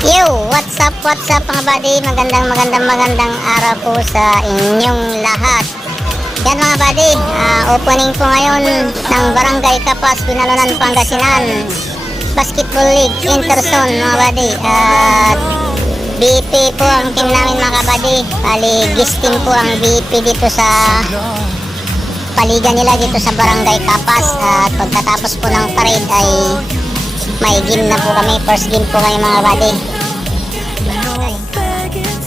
What's up mga buddy? Magandang araw po sa inyong lahat. Yan mga buddy, opening po ngayon ng Barangay Kapas, Binalonan, Pangasinan Basketball League Interzone mga buddy. At BP po ang team namin mga buddy. Guest team po ang BP dito sa paligan nila dito sa Barangay Kapas. At pagkatapos po ng parade ay may game na po kami. First game po kayo mga buddy.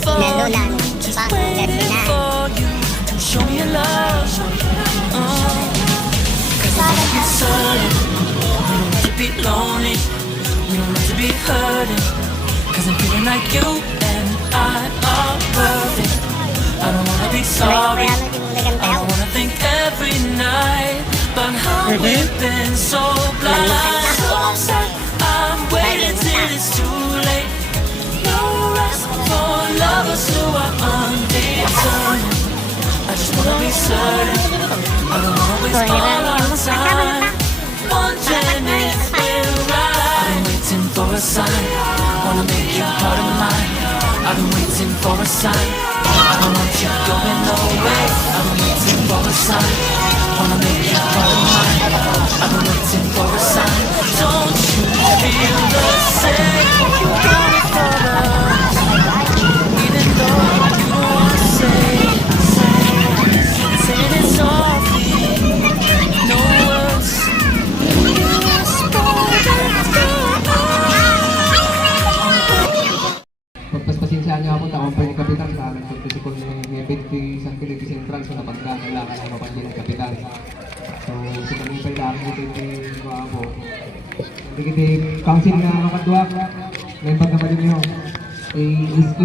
Binalonan, Pangasinan. Show me your love. Cause I don't get certain. We don't have to be lonely. We don't have to be hurting. Cause I'm feeling like you and I are perfect. I don't wanna be sorry. I don't wanna think every night about how we've been so blind. So sad. I'm waiting till it's too late. No rest for lovers who are undetermined. I just wanna be certain. I don't wanna waste all our time. One minute we're right. I've been waiting for a sign. Wanna make you part of mine. I've been waiting for a sign. I don't want you going away. I've been waiting for a sign. Wanna make you part of mine. I've been waiting for a sign. Don't you feel the same? You got it for us. Even though you don't wanna say it softly, no words. Pagpaspasensyahan niyo ako, taong pa ni Kapitan sa aming pagpisikon ni Ebiti San Felipe Central sa napagdaan ng lakad ng kapatid ni Kapitan. So, sa kami pa ilang ito yung mga ako. Hindi kita council na makadwa, ngayon pagkabalik niyo, SK,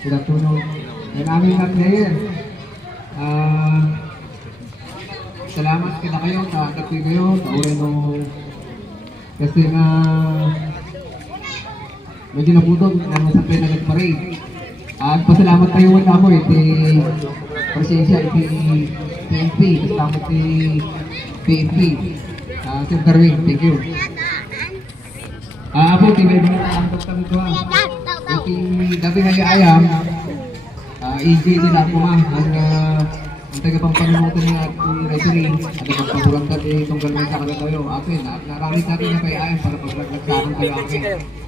good afternoon. And aming na player. Salamat kita kayo, nakakatid kayo, kaurin mo. Kasi medyo naputog na sa pena nag-parade. At pasalamat kayo wala mo presensya PNP, salamat PNP. Sir Darwin, thank you. Apo, tingay mo na ang kami ko dati nga ayam, EJ din ako ang tagapangpanunutan niya at referee at pagpapulang tabi itong galman sa kanila kayo. Akin, naramit natin na kay ayam para paglagsakan kayo akin.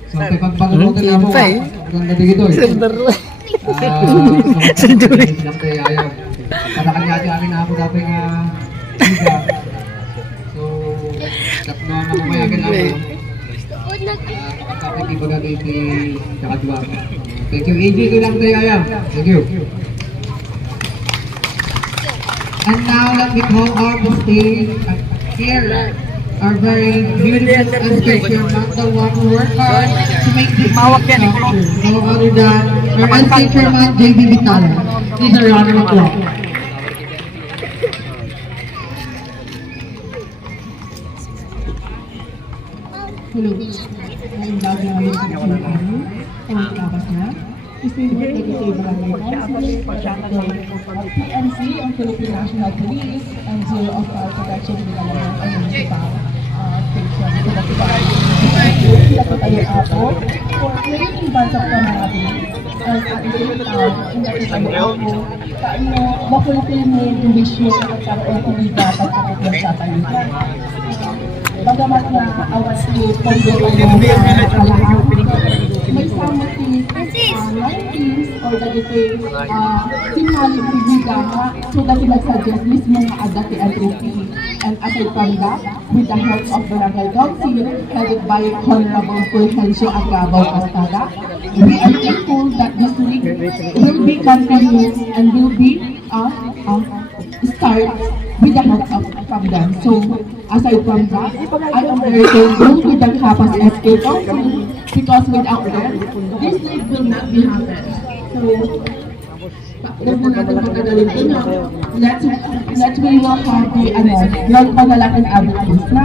So, ang tagapangpanunutan niya po, ganda dito eh. Sanduri. Lang kay ayam. Para kanya akin na ako dati nga liga. So, na mayagan ako. Pakatapit ibagagay si Kakadwa. Thank you. EJ ko lang tayo ayam. Thank you. And now let me call on the stage here our very beautiful and special the one who worked hard to make this structure. No other than our NC Chairman JB Vitale. Please a round of applause. Hello. I'm Dr. PNC, ang Philippine National Police, and Zero of Fire Protection Development and Municipal Station. Sila po tayo ako for playing in bansa po natin. And at the same time, hindi tayo ako paano mapulpil mo yung wisyo at pag-open dapat kapag sa tayo. Bagamat na awas ni Pondo kayo kalahan, may sama si 90s or dati sinali bibida so dati nag-suggest mismo nga adati ang trophy. And aside from that, with the help of Barangay Council headed by Honorable Fulgencio Agabaw Castada, we are thankful that this week will be continued and will be start with the help from them. So, aside from that, I am very thankful to the Kapas SK Council because without them, this league will not be happen. So, let's we will have the Lord Panalakang Advocates na.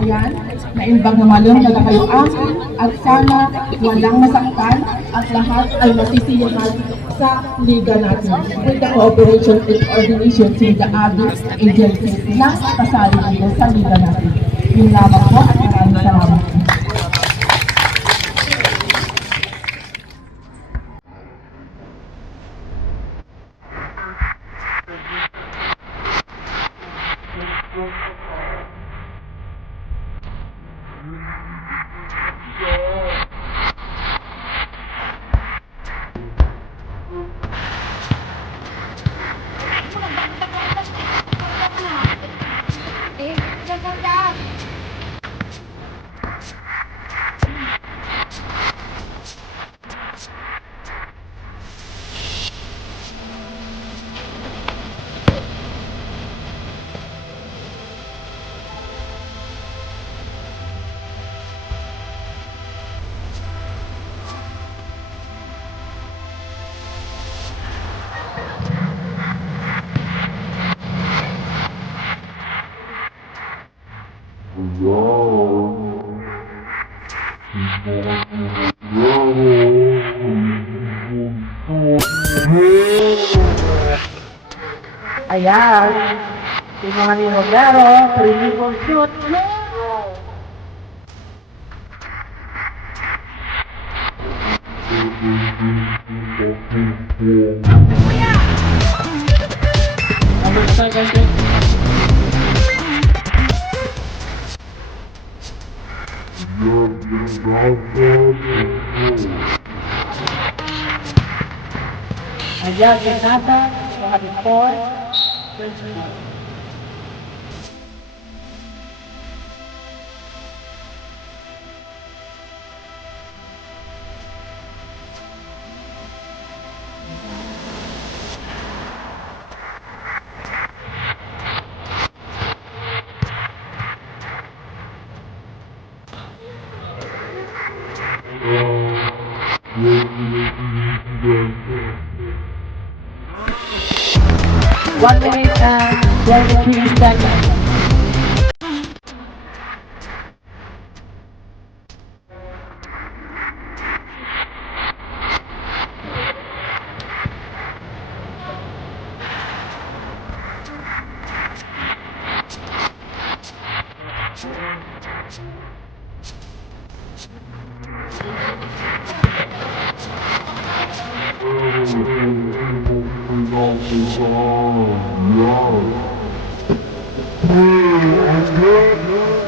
Ayan, naimbag na malong na kayo akin at sana walang masaktan at lahat ay masisiyahan sa liga natin with the cooperation and coordination with the other agencies na kasali dito sa liga natin. Yun lamang po at maraming salamat. Ayan. Si Manny Roblero, 3-point shoot. Number 7. Ayan, Jonathan, mga 4. One minute and 23 seconds.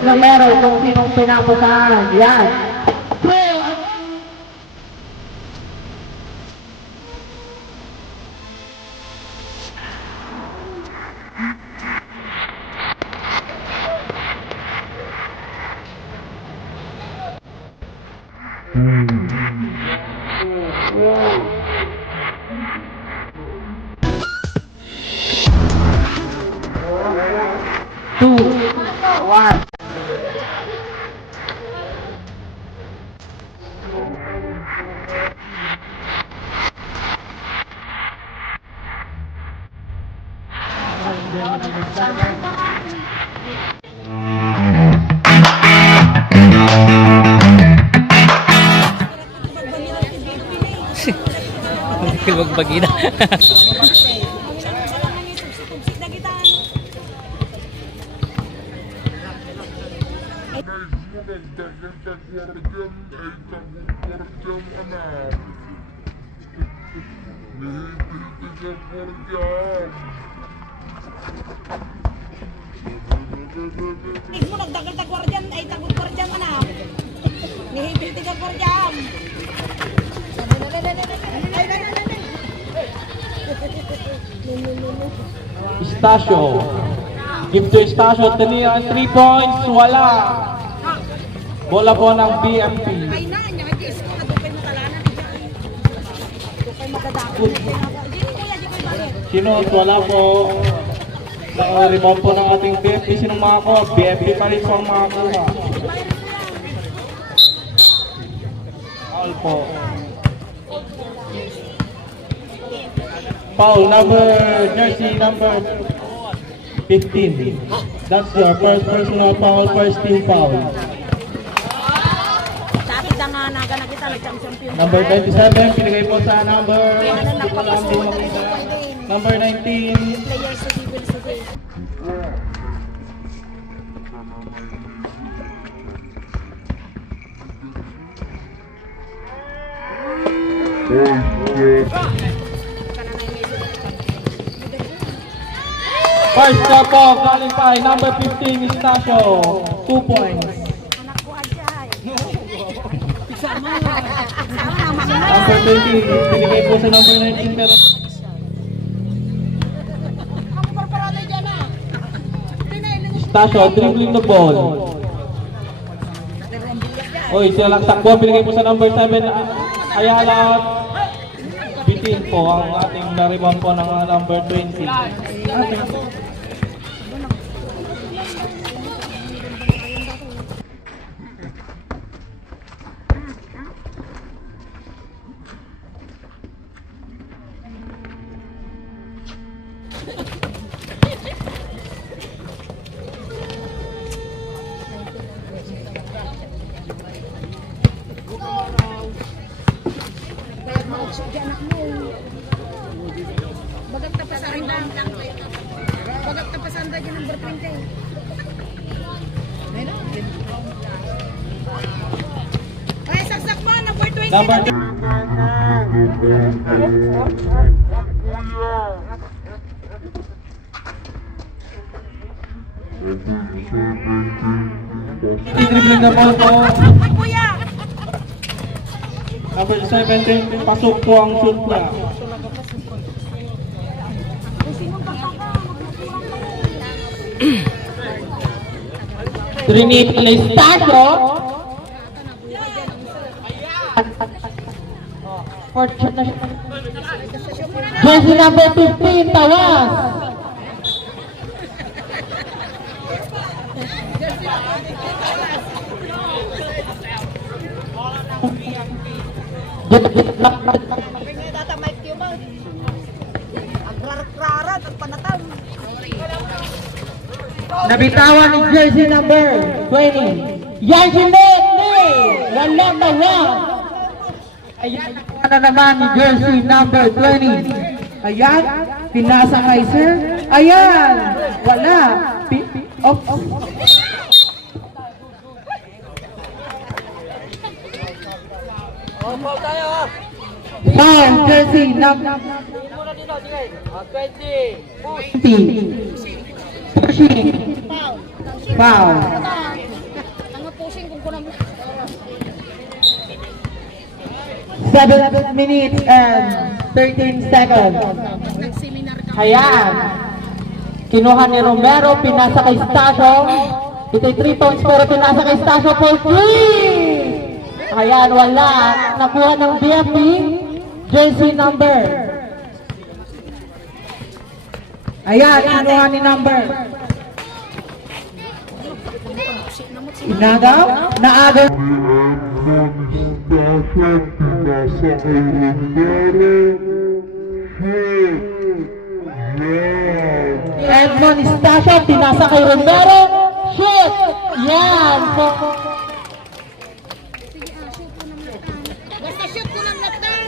Romero, kung sinong pinapuntahan. Yan. 12. Two, one. Magbagi na. Mo nagdagal ta gwardiyan ay tagod gwardiyan ana. Nihipil tiga gwardiyan. Estacio. Give to Estacio. 3 points. Wala. Bola po ng BMP. Ay na nya di isko na dupay matalanan di. Dupay magdadako. Di kuya di koy balik. Sino? Wala po. Sa rebound po ng ating BMP. Sinong makakuha? BMP pa rin po ang makakuha. Foul po. Foul jersey number 15. That's your first personal foul, first team foul. Dati da nga naga na kita champion. Number 27, pinigay po sa number Ano nagpapasuot na ito number 19. players sa Civil City. First shot po, galing pa ay number 15, Estacio. 2 points. Anak ko ajay. Sama na Number 20, pinigay po sa number 19 pero Ako parparado diyan na. Estacio, dribbling the ball. Oy, sila lang takbo, pinigay po sa number 7, Ayala. Bitin po ang ating na-rebound po ng number 20. Pasok di anak mo. Bagat na pasanda. Bagat na pasanda dyan number 20. Ay, saksak mo, number 20. Number dribbling na ball po. Kuya! Number 17, pasok po ang shoot niya. Trini Playstasyo. Jersey number 15, Tawas. Nabitawan ni jersey number 20. Yajinet ni walang tawa. Ayan na naman ni jersey number 20. Ayan, pinasa kay sir. Ayan, wala. Foul, jersey number 20. Pushing. Foul. Ang pushing kung kunang 7 minutes and 13 seconds. nag-seminar ka. Ayan. Kinuha ni Romero, pinasa kay Stasio. Ito'y 3 points pero pinasa kay Stasio for 3. Ayan, wala. Nakuha ng BFP. Jersey number. Ayan, kinuha ni number. Inagaw? Naagaw. Edmond Stasio, pinasa kay Romero. Shoot! Yan! Basta shoot ko ng latan.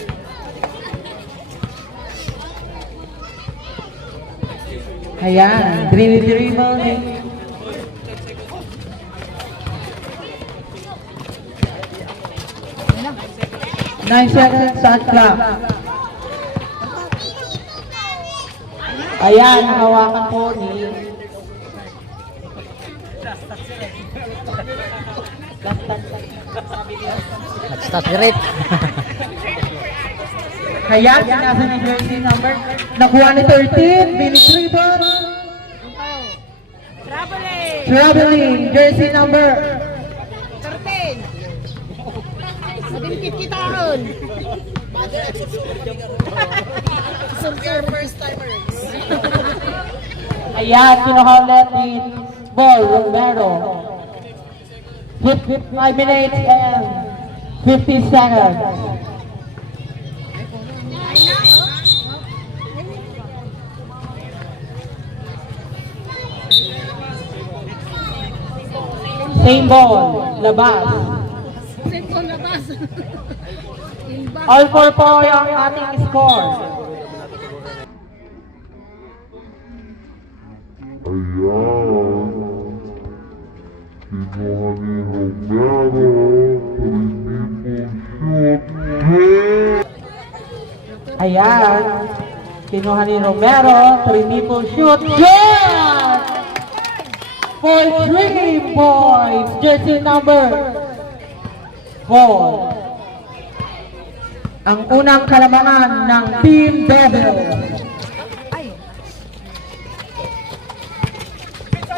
Ayan, dribble ni. Nine seconds shot clock. Ayan, hawakan po ni Stop the rate. Ayan, pinasa ni jersey number. Nakuha ni 13, Billy Tribon. Traveling, jersey number. 13. Madimkit kita ron. First timers. Ayan, kinuha ulit ni ball, Romero. 5 minutes and 50 seconds. Same ball, labas. Sento labas. All four po yung ating score. Ayan, kinuha ni Romero, 3-people shoot. Yeah! For 3 points, jersey number 4. Ang unang kalamangan ng Team Devil.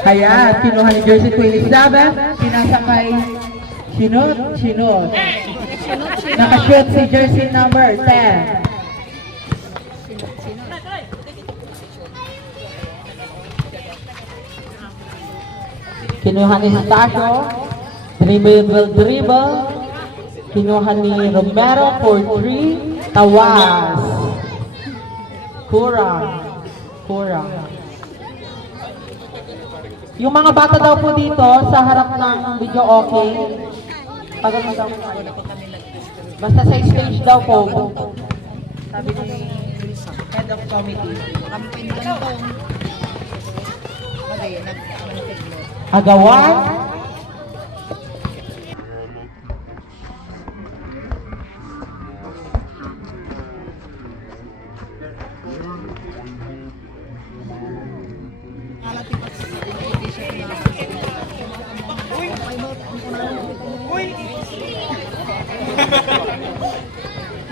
Ayan, kinuha ni jersey 27, pinasa kay Sinod. Nakashoot si jersey number 10. Kinuha ni Stasio, dribble. Kinuha ni Romero for 3, Tawas. Kurang. Yung mga bata daw po dito sa harap ng video okay. Basta sa stage daw po. Sabi ni head of committee. Kampin lang to. Okay, Agawan.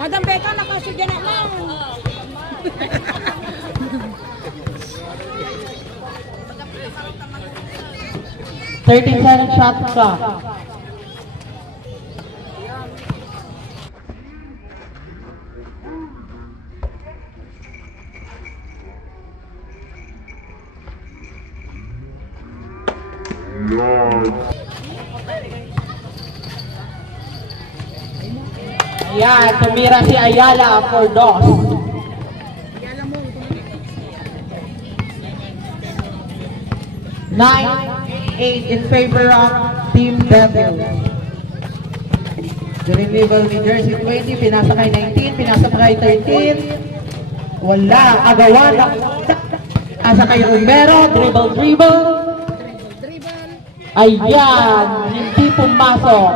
Madam Becca, nakasudya na lang. 37 shot clock. Ayan, tumira si Ayala for DOS. Nine, 8 in favor of Team Devil. The removal ni Jersey 20, pinasakay 19, pinasakay 13. Wala, Agawan. Pinasakay Romero, dribble. Ayan, hindi pumasok.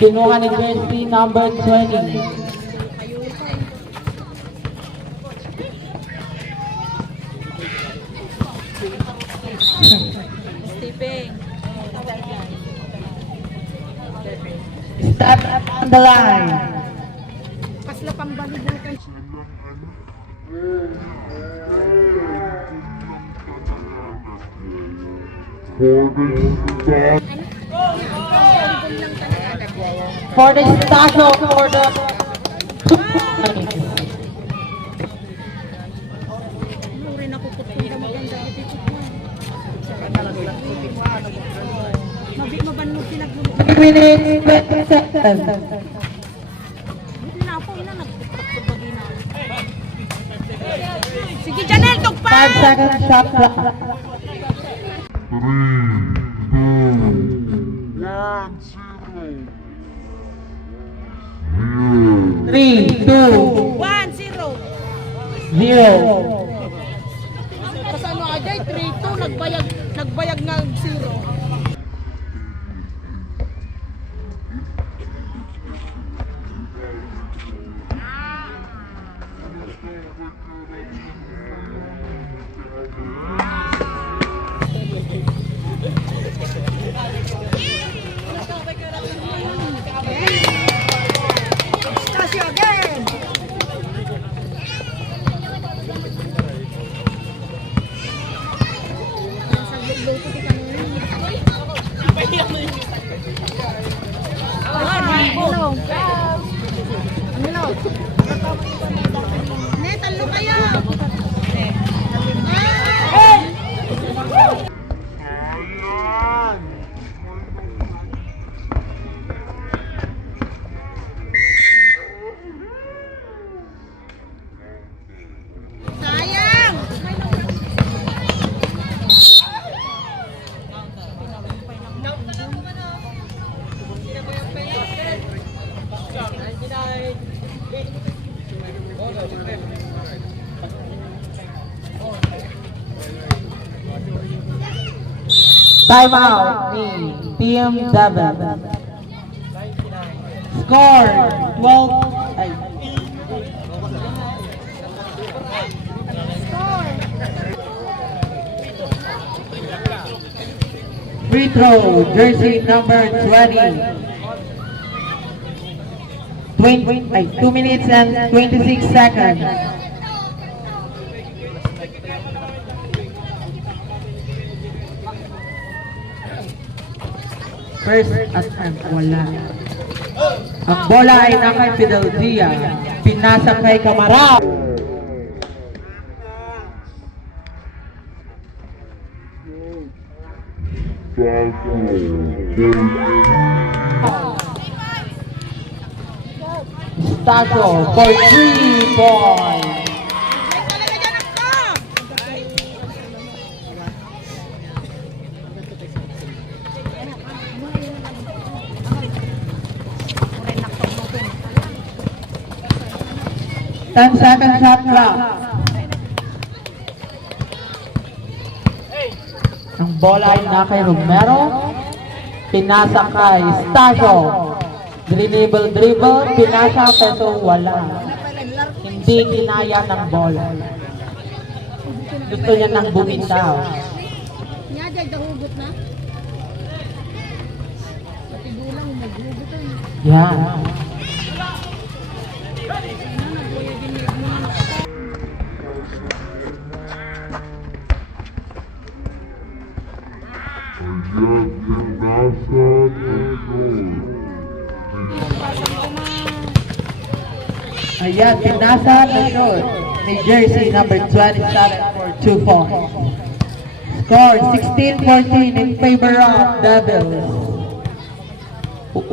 Kinuha ni Jersey number 20. Stephen. Start on the line. Pasla pang balibutan. For the Stasio, for the... Ano rin ako kutong maganda dito ko. Mabannog pinagluluto. 3 minutes, 20 seconds. Hindi na ako, ina nagpapagpag na. Sige, Janelle, tugpa! 5 seconds shot clock. 3, 2, 1-0. 0. Kasano Ajay, 3-2, nagbayag nga 0. Stasio again! Netalo kayo! Sayang! Time out ni Team Devil. Score 12. Ay. Free throw, jersey number 20. 2 minutes and 26 seconds. First attempt, wala. Ang bola ay nakay Fidel Dia. Pinasa kay Camara. Stasio for 3 points. Talaga dyan ako! 10-second shot clock. Ang bola ay na kay Romero. Pinasa kay Stasio. Dribble, pinasa pero wala. Hindi kinaya ng bola. Gusto niya nang bumitaw. Nya jay dahugot na. Patigulang maghugot na. Yan. Ayan, pinasa na shot ni jersey number 27 for 2 points. Score 16-14 in favor of Devils. 1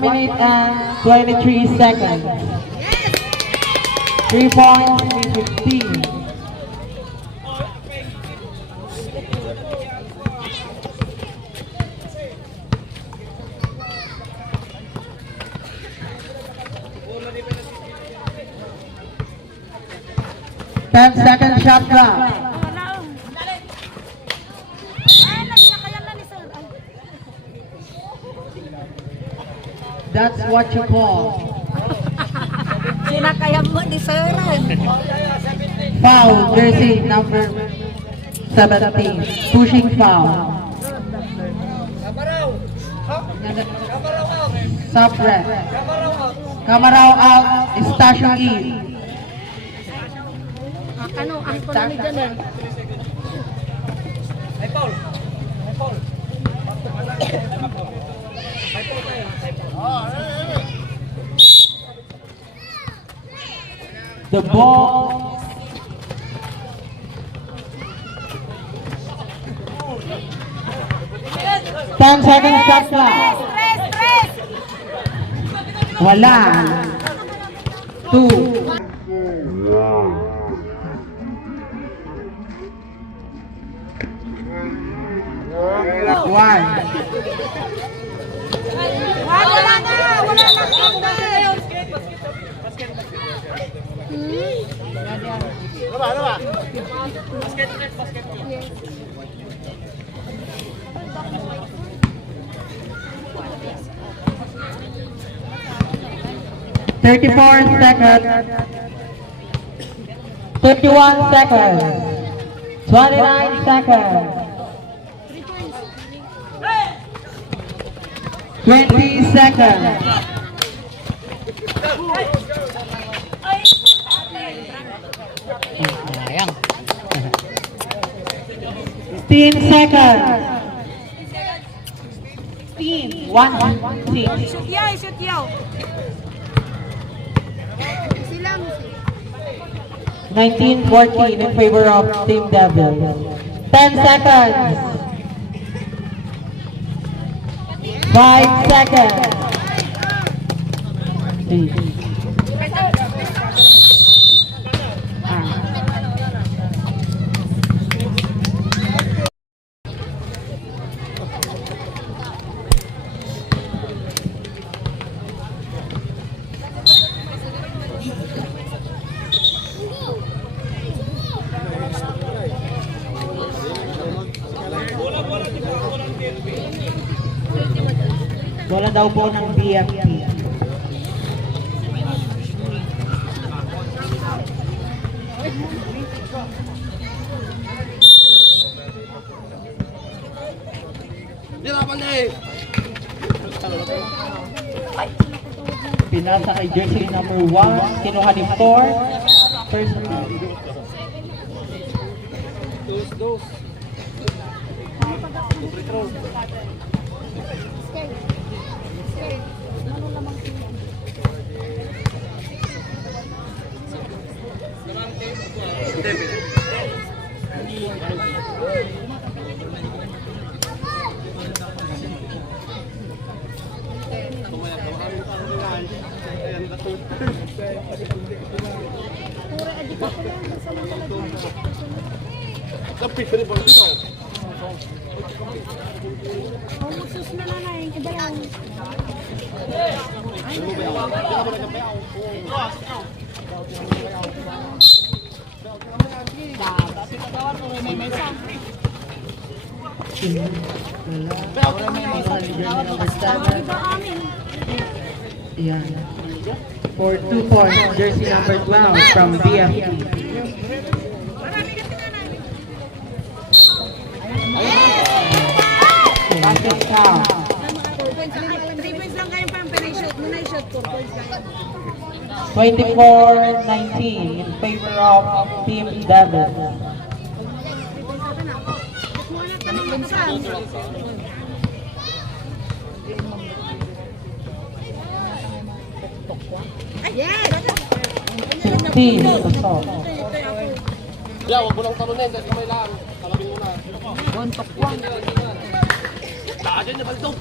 minute and 23 seconds. 3 points in 15. Ten-second shot clock. Wala oh. Ay, nagsinakayan na ni sir. Ay. That's what you call Sinakayan mo ni sir. foul, jersey number 17. Pushing foul. Sub-ref. Kamaraw out, Stasio in. Ano, ang ko na ni dyan. The ball. Ten seconds shot clock. Stress! Wala. 2. One. Wala na! Wala na! Thirty-four seconds. 51 seconds. 29 seconds. 20 seconds. 15 seconds. 16. 1-6. Shoot yaw! 19-14 in favor of Team Devils. 10 seconds. 5 seconds. 3. Bola daw po ng BFP. Pinasa kay jersey number 1, kinuha ni 4. Personal. Kapit, pwede ba ito? Oh, sus na nanay. Iba lang. Iba amin. Yan. For 2 points, jersey number 12 from BFP. Basket count. 4 points lang. 3 points lang kayo pang pinay-shot. Muna i-shot 4 points lang. 24-19 in favor of Team Devils. Muna tanong sa. Yes! 16 to stop. Yeah, wag mo lang talunin, dahil kamay lang. Talabin mo na. Daagan niya balito.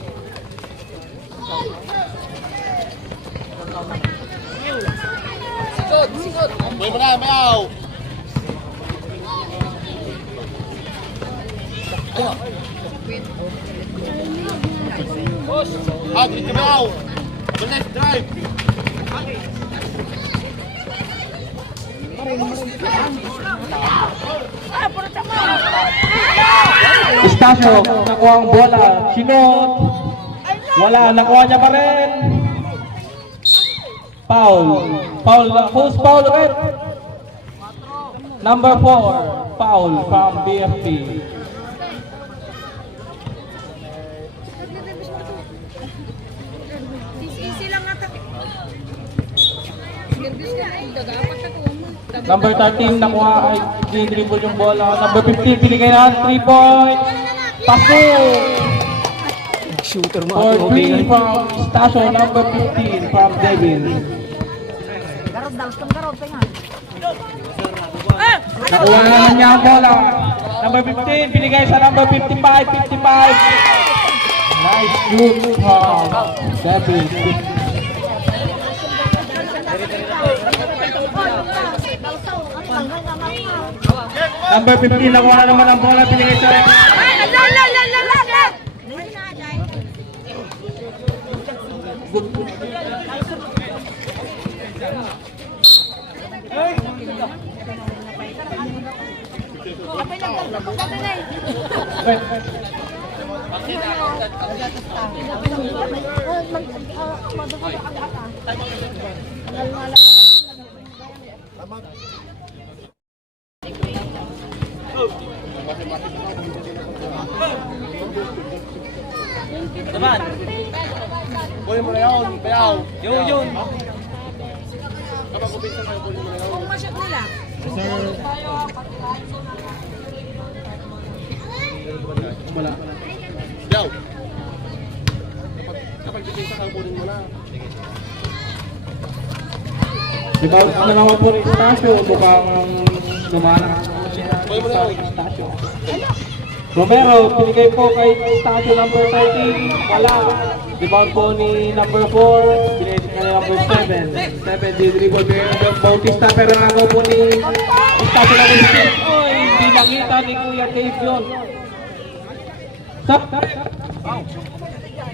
Sigod, sigod. Buhay mo na, mayaw. Agri ka mayaw. Left, drive. Estacio, nakuha ang bola. Sinot. Wala, nakuha niya pa rin. Foul. Foul, who's foul red? Number 4, foul from BFP. Easy lang ata. Nervous ka na. Gagapat na ko. Number 13, nakuha ay dribble yung bola. Number 15, binigay na 3 points. Pasok! Shooter mo. For 3 from Estacio, number 15 from Devil. Nakuha naman niya ang bola. Number 15, binigay sa number 55. Nice shoot from Devil. Number 15, nakuha naman ang bola. Binigay sa Buhay mo na yun, mayaw. Yun. Kapag kubinsa kayo, buhay mo na yun. Kung ma-shot nila. Wala. Yaw. Kapag kubinsa kayo, buhay mo na. Rebound na naman po rin Estacio. Mukhang lumana sa Estacio. Romero, binigay po kay Estacio number 13. Wala. Rebound po ni number 4. Binigay sa kanya number 7. 7 di dribble. Binigay ng Bautista. Pero nagaw po ni Estacio number 6. Oy, hindi nakita ni Kuya Dave yun. Stop.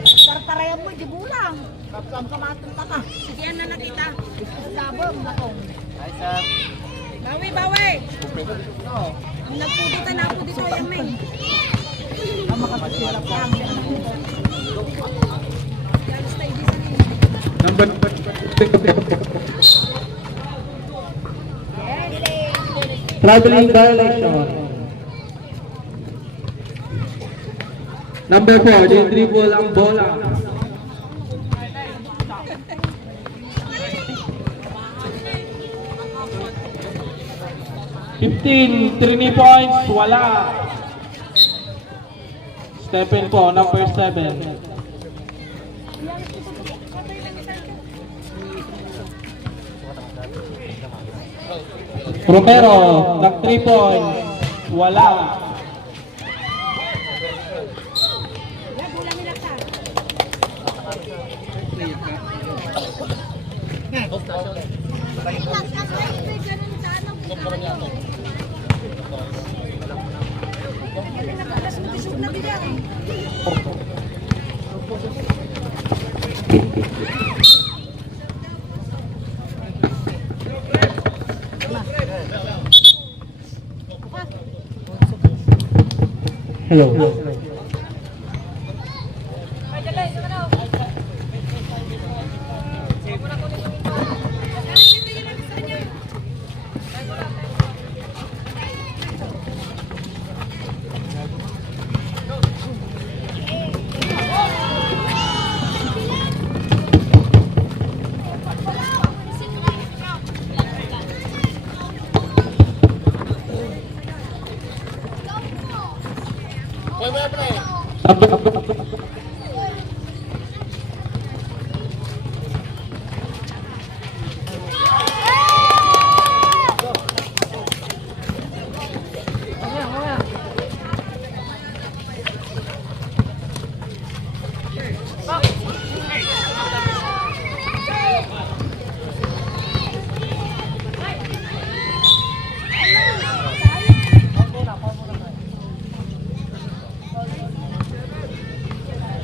Tartarayan mo, di bulang. Kapsam ka matong ka. Sige, yan na nakita. Sabong, matong. Bawi. Ang nagpudutan na ako dito, yan may. Ang makapagsilap lang. Number traveling violation. Number 4, di dribble ang bola. $15, 3 points, wala. Stephen po, number 7. Romero, nag 3 points, wala. Hello.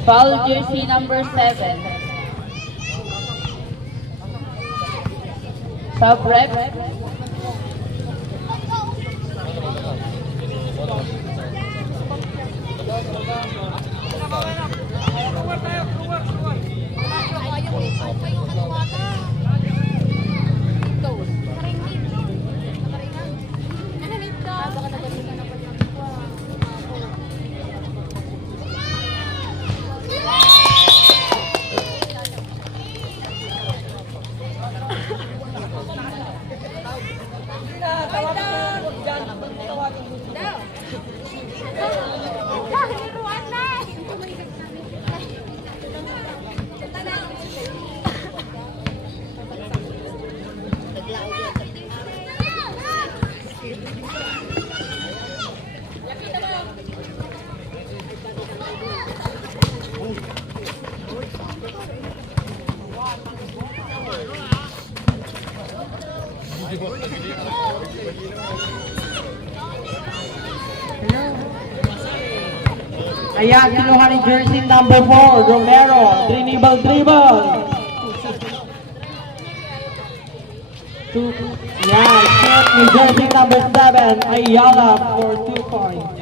Foul jersey number 7. Sub rep. Ayan, kinuha ni jersey number 4, Romero. Dribble. Yan, shot ni jersey number 7, Ayala for 2 points.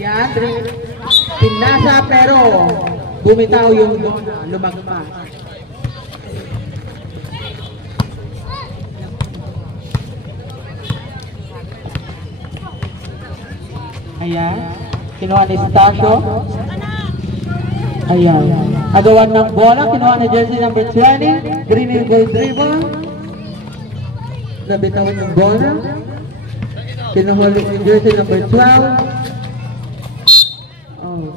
Yan, pinasa pero bumitaw yung Donna, lumagpas. Ayan, kinuha ni Stasio. Ayan, agawan ng bola, kinuha ni jersey number 20, Green goal dribble. Nabitawan yung bola. Kinuha ni jersey number 12. Oh.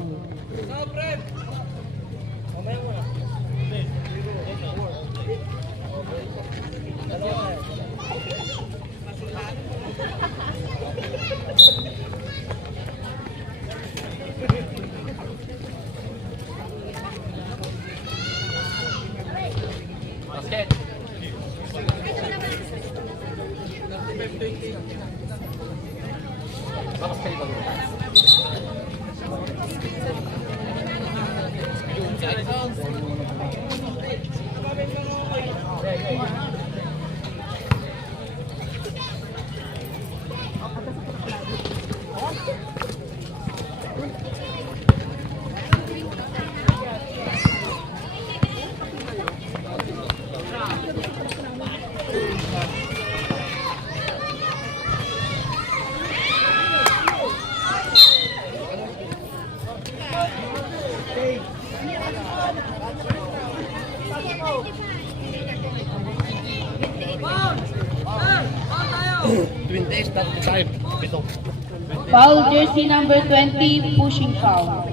Foul jersey number 20, pushing foul.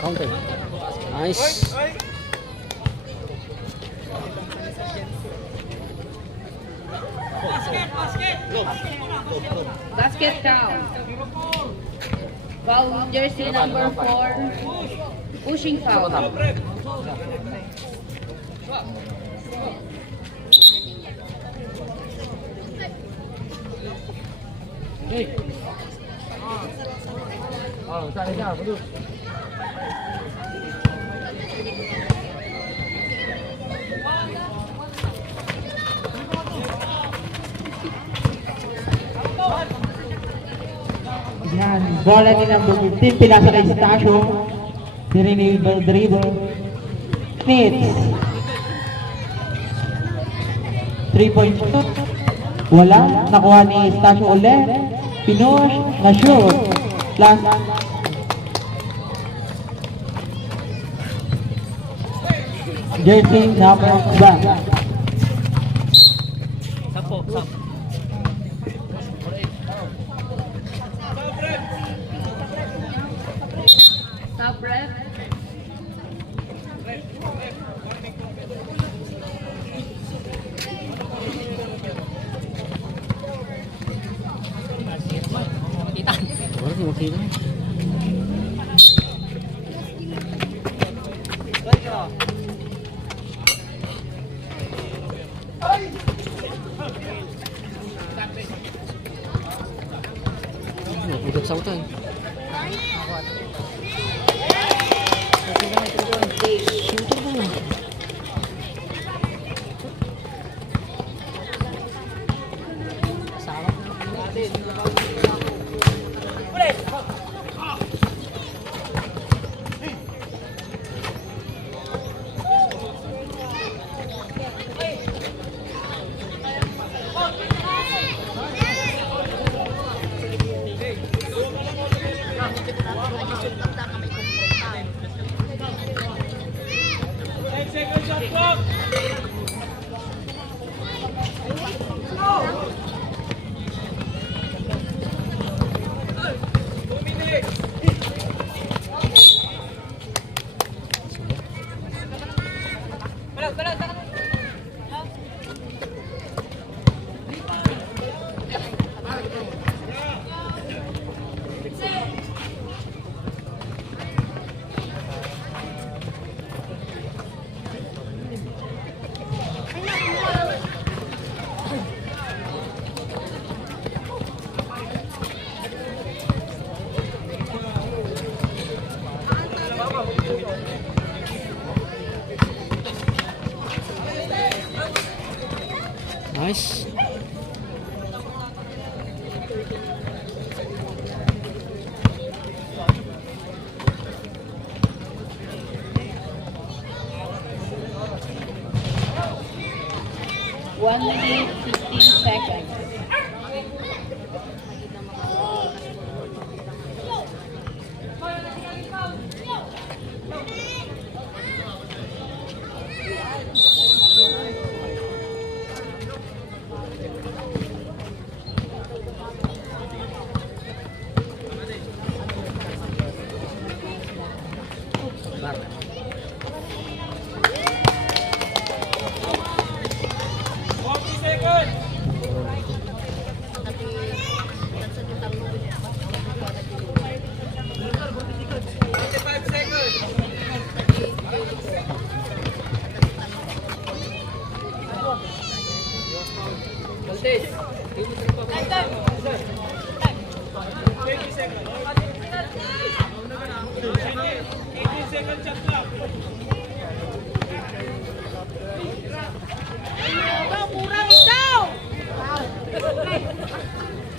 Counter. Nice. Basket count. Foul jersey number 4. Pushing foul. Yan, bola ni number 15, pinasa kay Stasio. Dribble, dribble. Needs. 3-point shoot. Wala, nakuha ni Stasio ulit. Pinush, na-shoot. Last. Jersey number 1. Sub ref. Wala sih makita. Udah sautan. Nice. One minute, 15 seconds.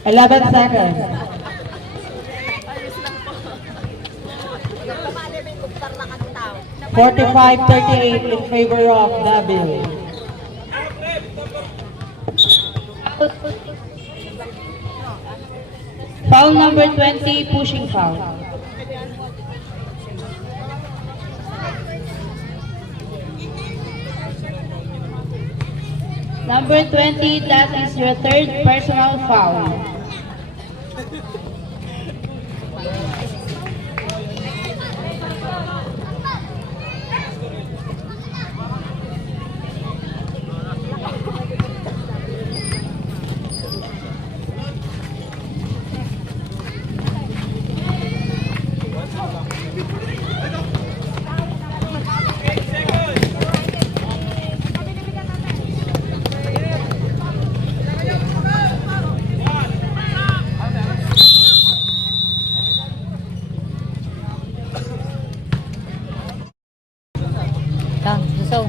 Eleven seconds. Forty-five, 38 in favor of Nabil. Foul number 20, pushing foul. Number 20, that is your third personal foul. Done. So.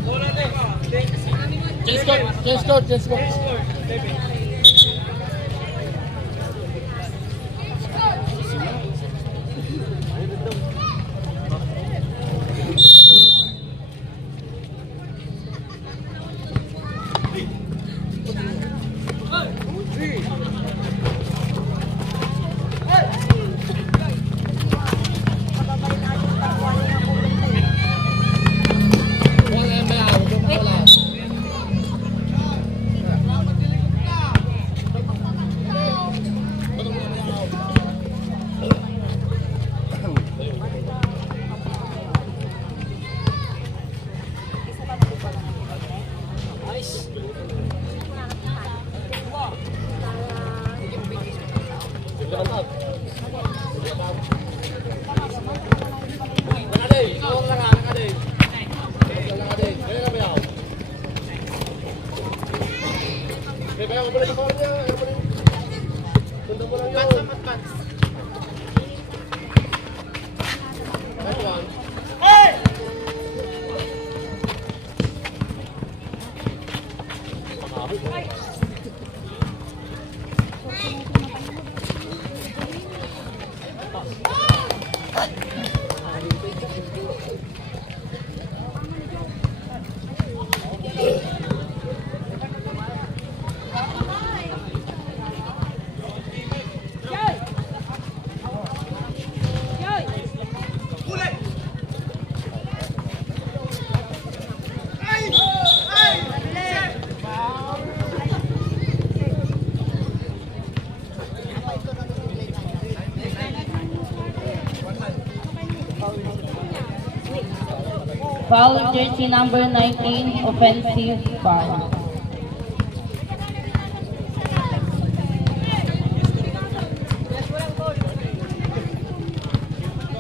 Foul jersey number 19, offensive foul.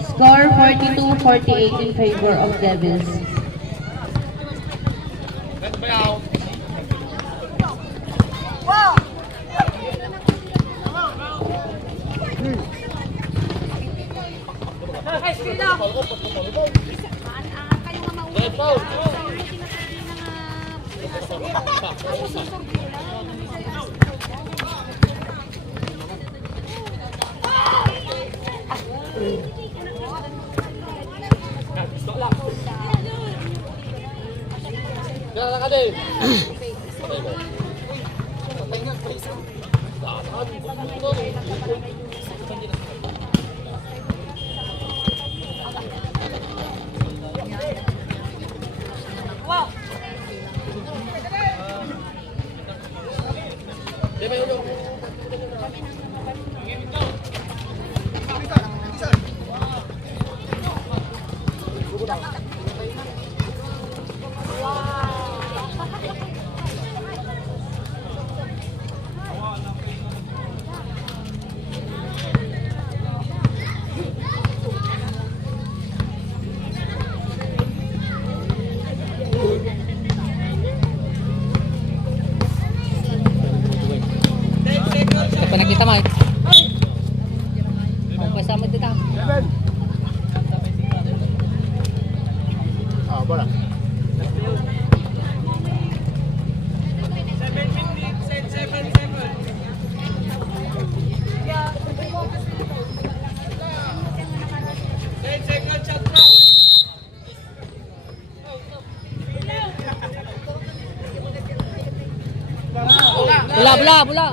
Score 42-48 in favor of Devils. Kapag nakita mo, ang kasama dito. Bola. Bola.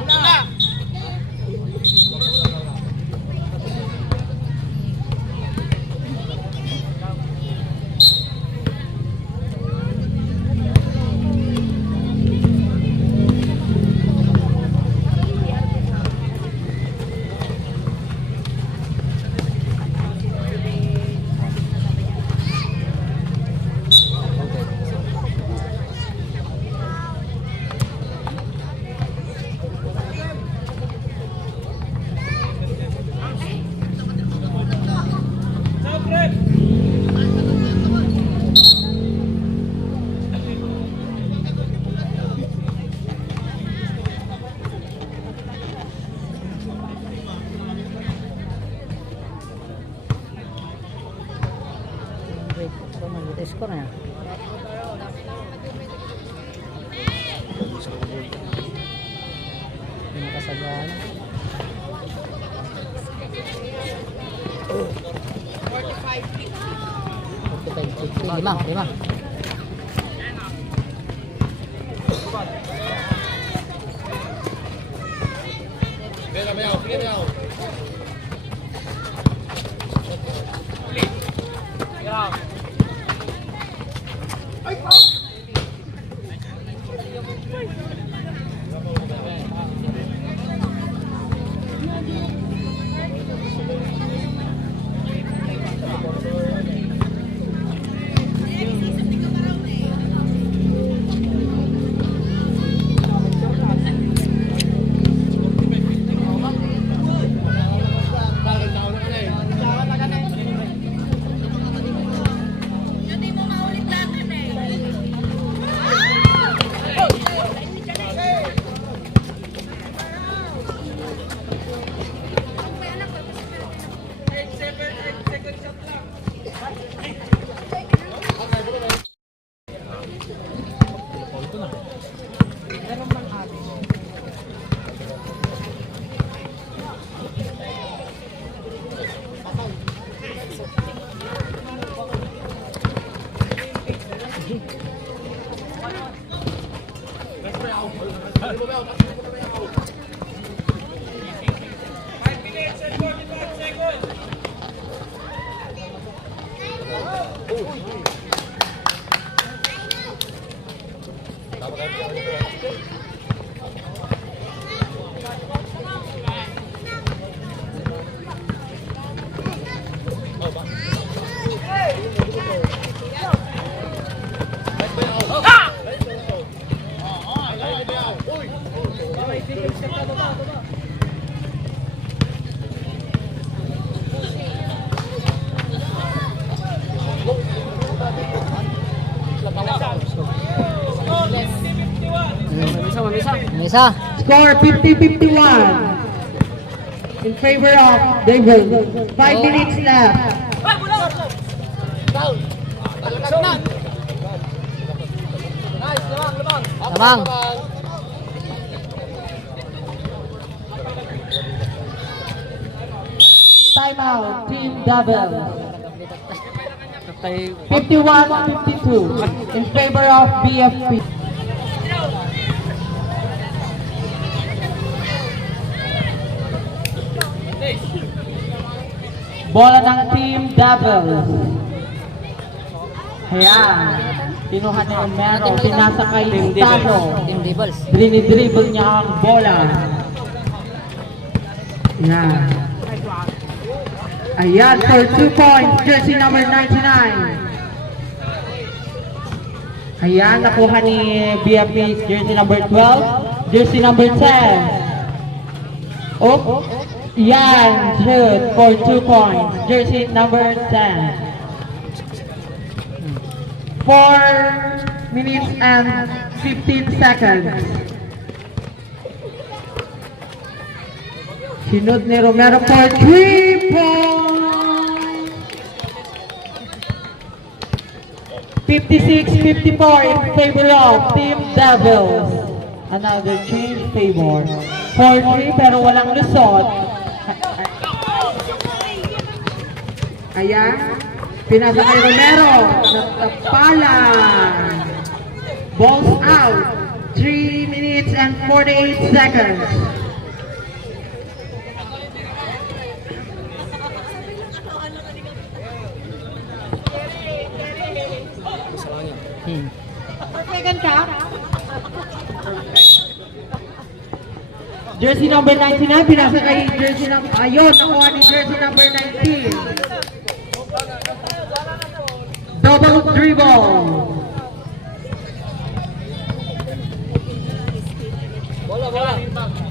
score niya? Hindi nakasagawa na. 45-50. Lima. Isa. Score 50-51 in favor of Devils. 5 minutes left. Lamang. Timeout, Team Devils. 51-52 in favor of BFP. Bola ng Team Devils. Ayan. Kinuha niya yung Mero. Pinasa kay Tano. Team Devils. Dinidribble niya ang bola. Ayan. Ayan for 2 points. Jersey number 99. Ayan. Nakuha ni BFP jersey number 12. Jersey number 10. Oh. Yan, shoot for 2 points. Jersey number 10. 4 minutes and 15 seconds. Sinod ni Romero for 3 points. 56-54 in favor of Team Devils. Another change favor. 4-3 pero walang result. Ayan, pinasa kay Romero, natapalan. Balls out, 3 minutes and 48 seconds. Second ka? Jersey number 99, pinasa kay jersey number, ayun, nakuha ni jersey number 19. Double dribble.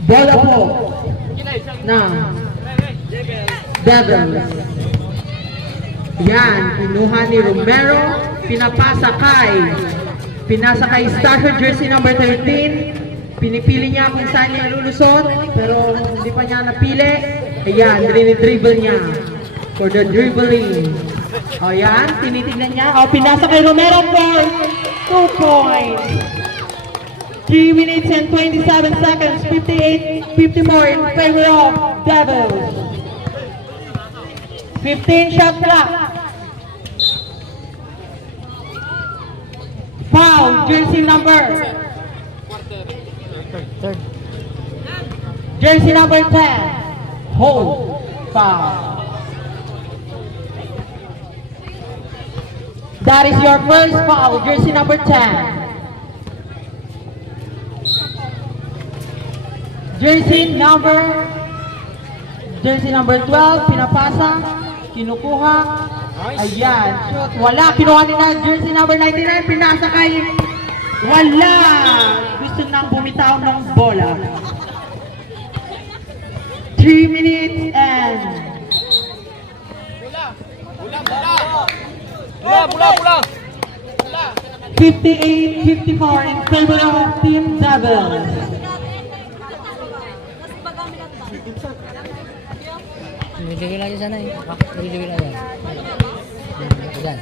Bola po. Na. Devils. Yan, kinuha ni Romero, pinasa kay starter jersey number 13. Pinipili niya kung saan niya lulusot, pero hindi pa niya napili. Ayan, dinidribble niya for the dribbling. O yan, tinitignan niya. O, pinasa kay Romero for 2 points. 3 minutes and 27 seconds, 50 more in favor of Devils. 15 shot clock. Foul, jersey number. Third. Jersey number 10. Hold. Foul. That is your first foul, jersey number 10. Jersey number 12, pinapasa, kinukuha, ayan, shoot, wala, kinuha nila, jersey number 99, pinasa kay, wala, gusto nang bumitaw ng bola. 3 minutes and 58-54 in favor of Team Devils. Nilagay lang yan sana eh. Nilagay lang yan. Ayan.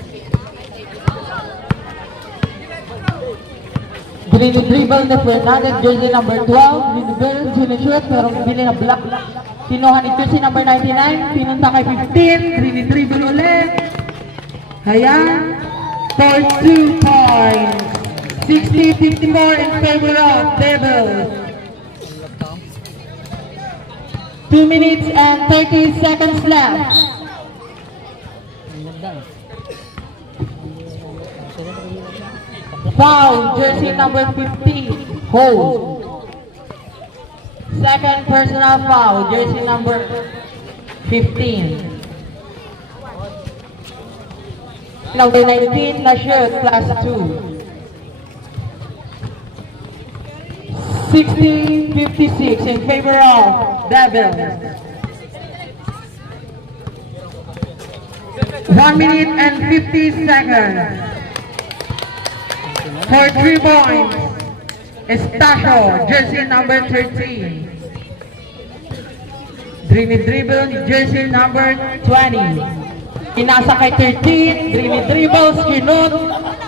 Dribble na Fernandez, jersey number 12, dribble, sinushoot, pero bili na block. Kinuha ni jersey number 99, pinunta kay 15, dribble ulit. Ayan, for 2 points. 60-54 in favor of Devils. 2 minutes and 30 seconds left. Foul, jersey number 15, hold. Second personal foul, jersey number 15. Number 19, na shoot, plus 2. 60-56 in favor of Devils. 1 minute and 50 seconds. For 3 points, Estacio, jersey number 13. Dribble, jersey number 20. Inasa kay 13, dribbles, kinut,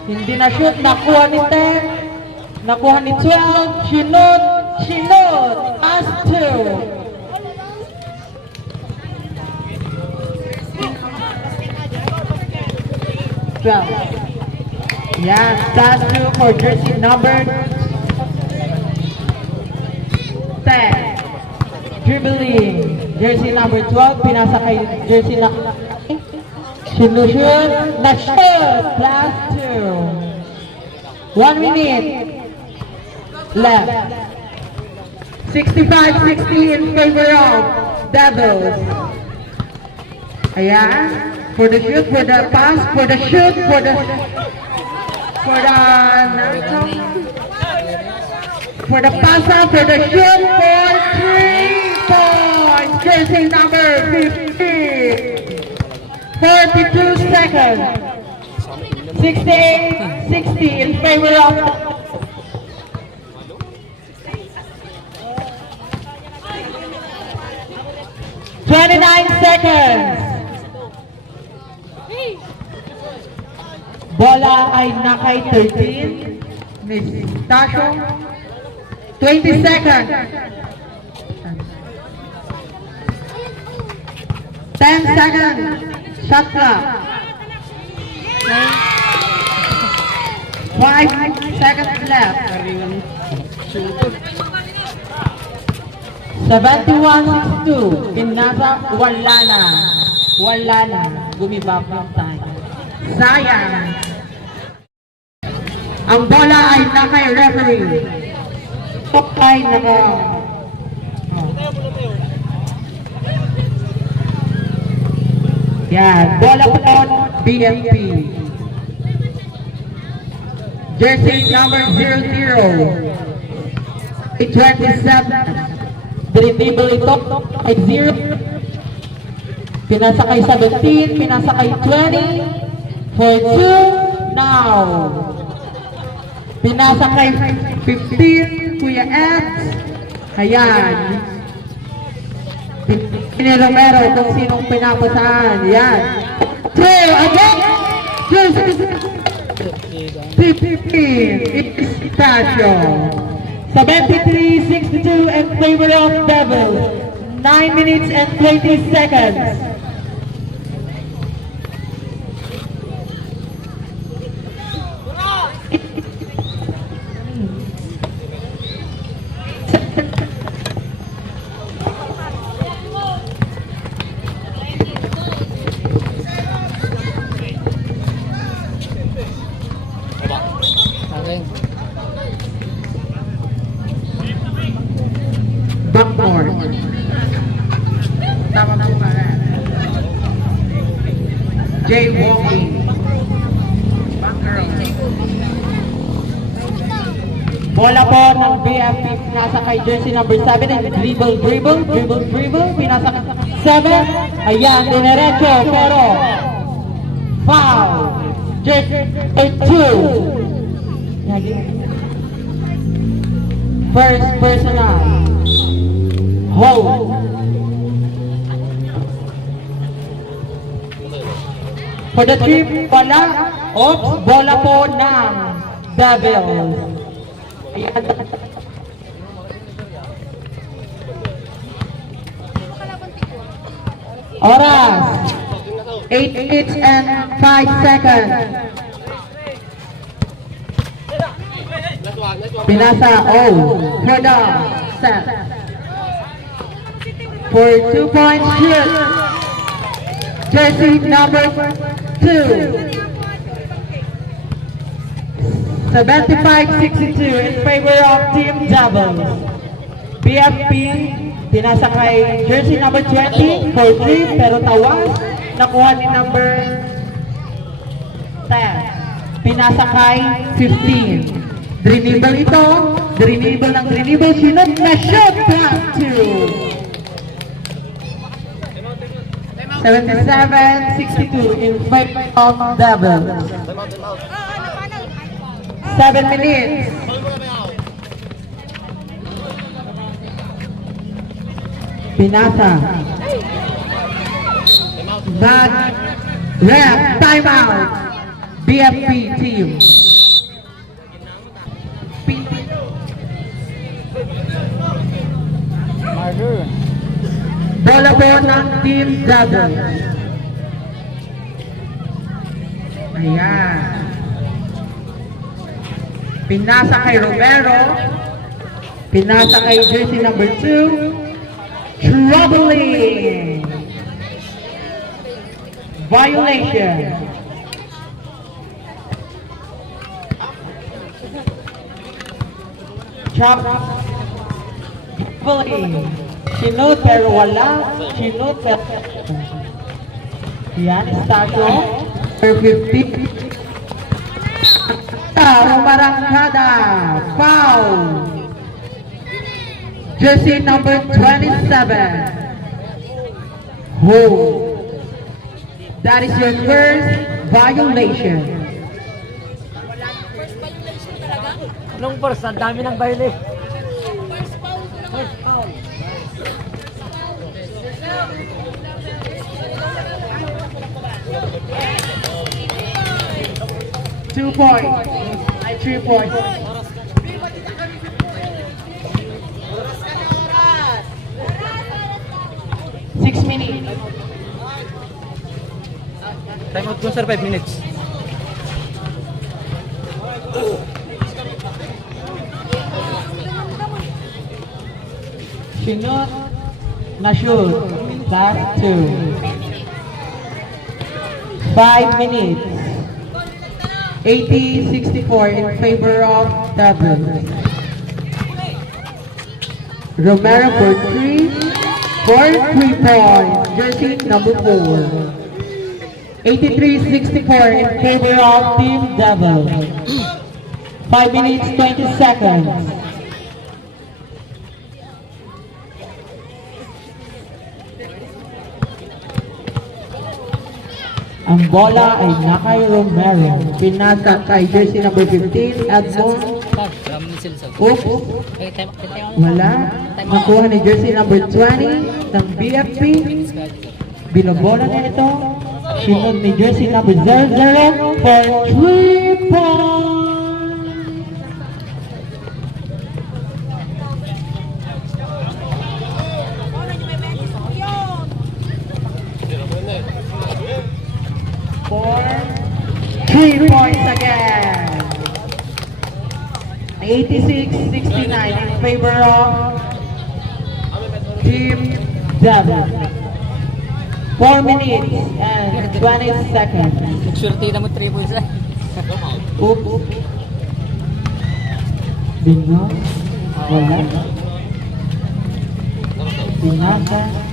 hindi na shoot, nakuha ni 10, nakuha ni 12, sinut, as 2. Yan, that's 2 for jersey number 10. Dribbling, jersey number 12, pinasa kay jersey number 9. Sinushoot, na-shoot, plus 2. 1 minute left. 65-60 in favor of Devils. Ayan, for the shoot, for the pass, for the shoot, for the pass up, for the shoot, for 3 points. Jersey number 15. 42 seconds. 68-60 in favor of 29 seconds. Bola ay nakay 13. Miss Tasho. 20 seconds. 10 seconds. Shot clock. 5 seconds left. 71-62. Pinasa, wala na. Wala na. Gumibap ng time. Sayang. Ang bola ay nakay referee. Top ay naka... Yan. Bola po BFP. Jersey number 00. 27. Dribble ito ay 0. Pinasa kay 17, pinasa kay 20. For 2, now. Pinasa kay 15, Kuya Eds. Ayan. ni Romero kung sinong pinapasaan. Yan. Throw again. Jersey 15. Estacio. 73-62 in favor of Devils. 9 minutes and 20 seconds. Akin. Backboard. Tama po ba? Jaywalking. Bola po ng BFP pinasa kay jersey number 7 and dribble. Pinasa kay 7. Ayan, dinerecho pero foul. Jersey 2. First personal. Hold. For the trip, bola. Oops, bola po ng Devils. Ayan. Oras. 8 minutes and 5 seconds. Pinasa, for the set. For 2-point shoot. Jersey number 2. 75-62 in favor of Team Devils. BFP, pinasa kay jersey number 20 for 3 pero tawas. Nakuha ni number 10. Pinasa kay 15. Dribble ito. Dribble ng dribble. Sinot na shot back to 77-62 in favor of Devils. 7 minutes. Pinasa. That ref timeout. BFP team. Bola po ng Team Devils. Ayan. Pinasa kay Romero. Pinasa kay jersey number 2. Troubling. Violation. Troubling. Sinut pero wala. Sinut pero... Yan, Estacio. Per 50. Rumarangkada. Foul. Jersey number 27. Hold. That is your first violation. Anong first? Ang dami ng baile. First foul. 2 points. 3 points. 6 minutes. Time out dun sir, 5 minutes. Sinut na shoot. Last 2. 5 minutes. 80-64 in favor of Devils. Romero for 3 points. Jersey number 4. 83-64 in favor of Team Devils. 5 minutes 20 seconds. Ang bola ay nakay Romero. Pinasa kay jersey number 15, Edmond. Oops, Okay, time out. wala. Nakuha ni jersey number 20, ng BFP. Binobola na ito. Sinunod ni jersey number 00 for 3 points. For 3 points again. 86-69 in favor of Team Devil. 4 minutes and 20 seconds. Nagsurti na mo 3 points ay. Oops. Bingo. Wala. Binasa.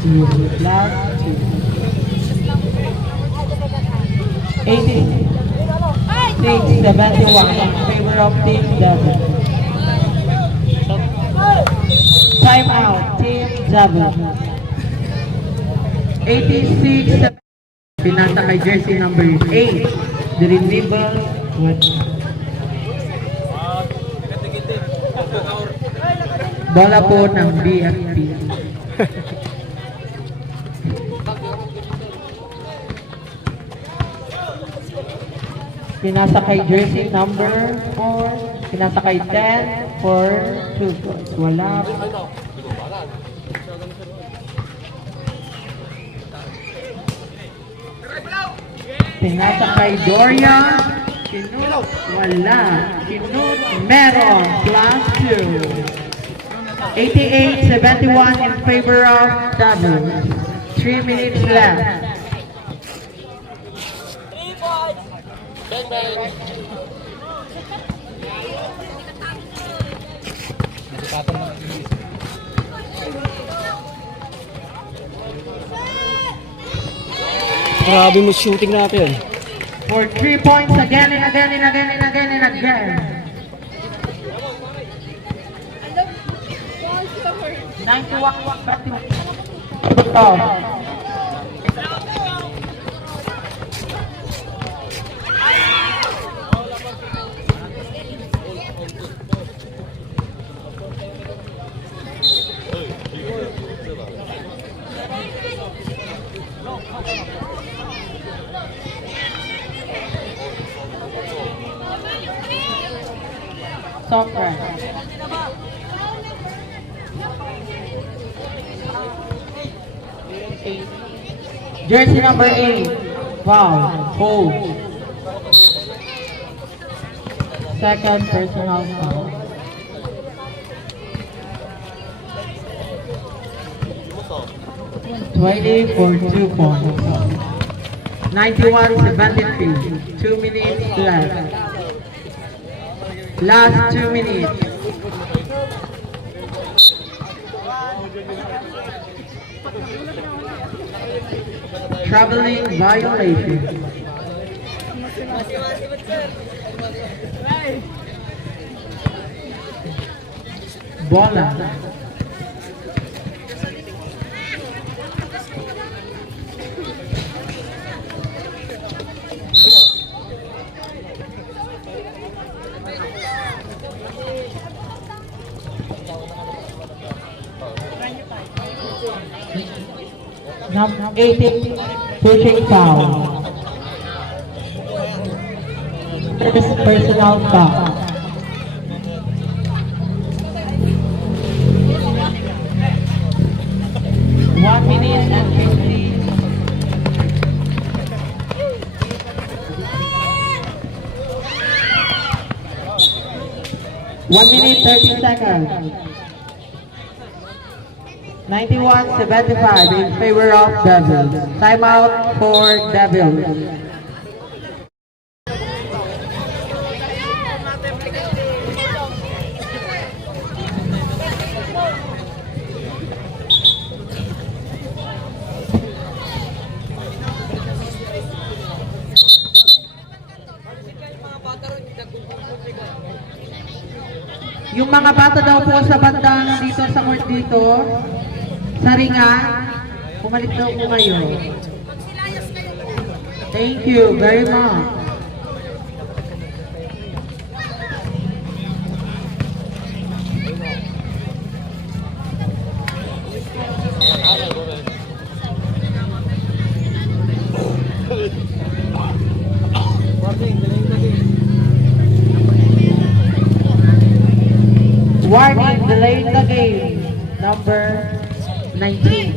Zero plus 2. 86-71 in favor of Team Devil. Time out, Team Devil. 86-71. Pinasa kay jersey number 8. Dribble. Bola po ng BFP. Pinasa kay jersey number 4. Pinasa kay 10 for 2 points. Wala. Pinasa kay Doria. Kinut. Wala. Kinut. Meron. Plus 2. 88-71 in favor of Devil. 3 minutes left. Grabe mo shooting natin. For 3 points again and again and again and again and again. 91-31. Soccer. Jersey number 8. Foul. Hold. Second personal foul. $20 for 2 points. 91-73. 2 minutes left. Last 2 minutes. Traveling violation. Bola. Number 18, pushing foul. First personal foul. One minute and 50. One minute, 30 seconds. 91-75 in favor of Devils. Timeout for Devils. Yung mga bata daw po sa bandang dito sa court dito, sa ringan, pumalit daw po kayo. Thank you very much. Warning, delaying the game. Number 19.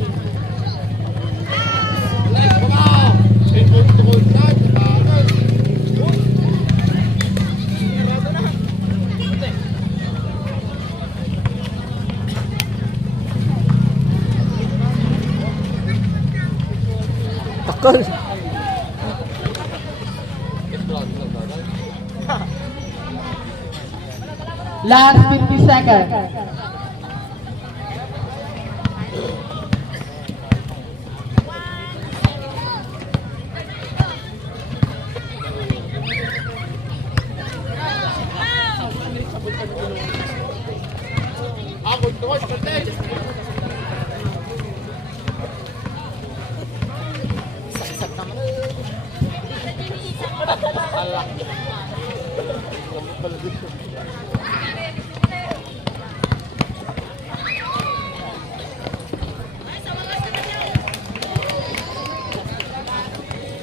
Takol. Last 50 seconds.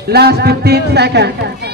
Last 15 seconds.